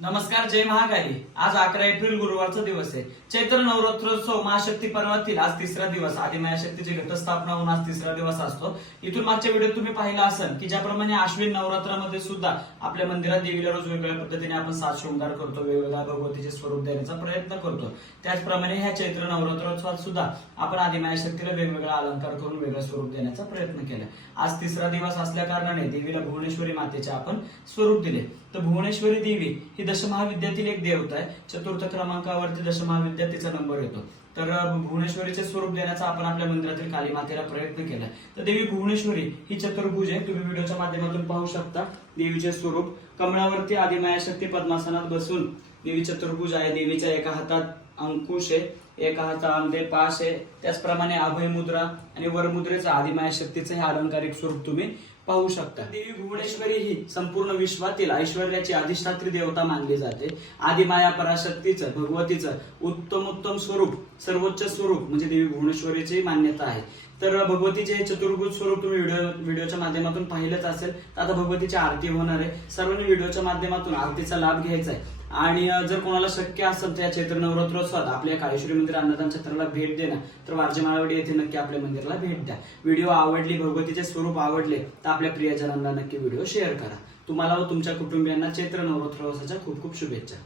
नमस्कार, जय महाकाली। आज 11 एप्रिल गुरुवारचा दिवस आहे। चैत्र नवरात्रोत्सव महाशक्ती पर्वातील आज तिसरा दिवस, आदिमायाशक्तीची घटस्थापना होऊन आज तिसरा दिवस असतो। इथून मागच्या व्हिडिओ तुम्ही पाहिला असेल की ज्याप्रमाणे आश्विन नवरात्रामध्ये सुद्धा आपल्या मंदिरात देवीला रोज वेगवेगळ्या पद्धतीने आपण साज शृंगार करतो, वेगवेगळ्या भगवतीचे स्वरूप देण्याचा प्रयत्न करतो, त्याचप्रमाणे ह्या चैत्र नवरात्रोत्सवात सुद्धा आपण आदिमायाशक्तीला वेगवेगळा अलंकार करून वेगळं स्वरूप देण्याचा प्रयत्न केला। आज तिसरा दिवस असल्या कारणाने देवीला भुवनेश्वरी मातेचे आपण स्वरूप दिले। तर भुवनेश्वरी देवी ही दशमहाविद्यातील एक देवता आहे। चतुर्थ क्रमांकावरती दशमहाविद्या तिचा नंबर येतो। तर भुवनेश्वरीचे स्वरूप देण्याचा आपण आपल्या मंदिरातील काली मातेला प्रयत्न केला। तर देवी भुवनेश्वरी ही चतुर्भुज आहे, तुम्ही व्हिडिओच्या माध्यमातून पाहू शकता। देवीचे स्वरूप कमळावरती आदिमायाशक्ती पद्मासनात बसून देवी चतुर्भुज आहे। देवीच्या एका हातात अंकुश आहे, एका हातामध्ये पाश आहे, त्याचप्रमाणे अभय मुद्रा आणि वरमुद्रेचा आदिमायाशक्तीचे हे अलंकारिक स्वरूप तुम्ही पाहू शकता। देवी भुवनेश्वरी ही संपूर्ण विश्वातील ऐश्वर्याची अधिष्ठात्री देवता मानली जाते। आदिमाया पराशक्तीचं, भगवतीचं उत्तम स्वरूप, सर्वोच्च स्वरूप म्हणजे देवी भुवनेश्वरीची मान्यता आहे। तर भगवतीचे हे चतुर्भुज स्वरूप तुम्ही व्हिडिओच्या माध्यमातून पाहिलंच असेल। तर आता भगवतीची आरती होणार आहे, सर्वांनी व्हिडिओच्या माध्यमातून आरतीचा लाभ घ्यायचा आहे। आणि जर कोणाला शक्य असेल तर या चैत्र नवरात्रोत्सवात आपल्या काळेश्वरी मंदिर अन्नदान छत्राला भेट देणं, तर वारजे माळवाडी येथे नक्की आपल्या मंदिराला भेट द्या। व्हिडिओ आवडली, भगवतीचे स्वरूप आवडले तर आपल्या प्रियजनांना नक्की व्हिडिओ शेअर करा। तुम्हाला व तुमच्या कुटुंबियांना चैत्र नवरात्रोत्सवाच्या खूप खूप शुभेच्छा।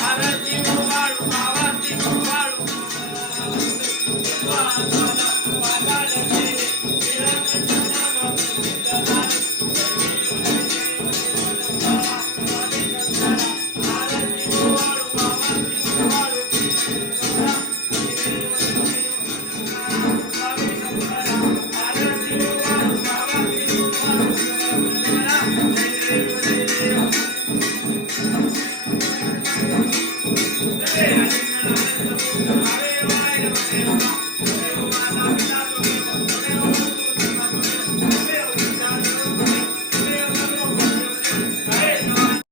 Hare